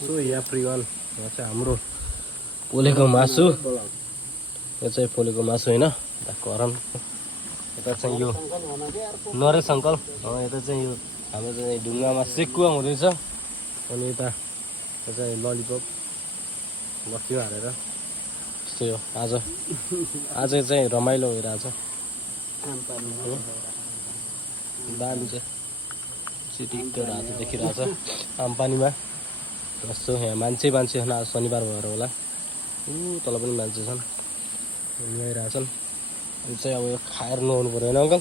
so यहाँ प्रिवाल यहाँ चाहिँ हाम्रो पोलेको मासु यो चाहिँ पोलेको मासु होइन करन यता चाहिँ यो नरेश अङ्कल यता चाहिँ यो हाम्रो चाहिँ ढुङ्गामा सेकुवा हुँदैछ अनि यता चाहिँ ललिपप लट्ठी हालेर यस्तो हो आज चाहिँ रमाइलो भइरहेछ दामी चाहिँ सिटीको रातो देखिरहेछ आमपानीमा यस्तो यहाँ मान्छे छन् आज शनिबार भएर होला तल पनि मान्छे छन् नुहाइरहेछन् यो चाहिँ अब यो खाएर नुहाउनु पऱ्यो होइन अङ्कल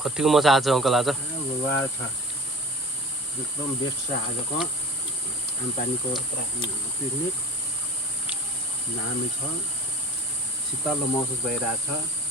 कतिको मजा आएको छ अङ्कल आज छ एकदम बेस्ट छ आजको आमपानीको पिकनिक दामी छ शीतल महसुस भइरहेछ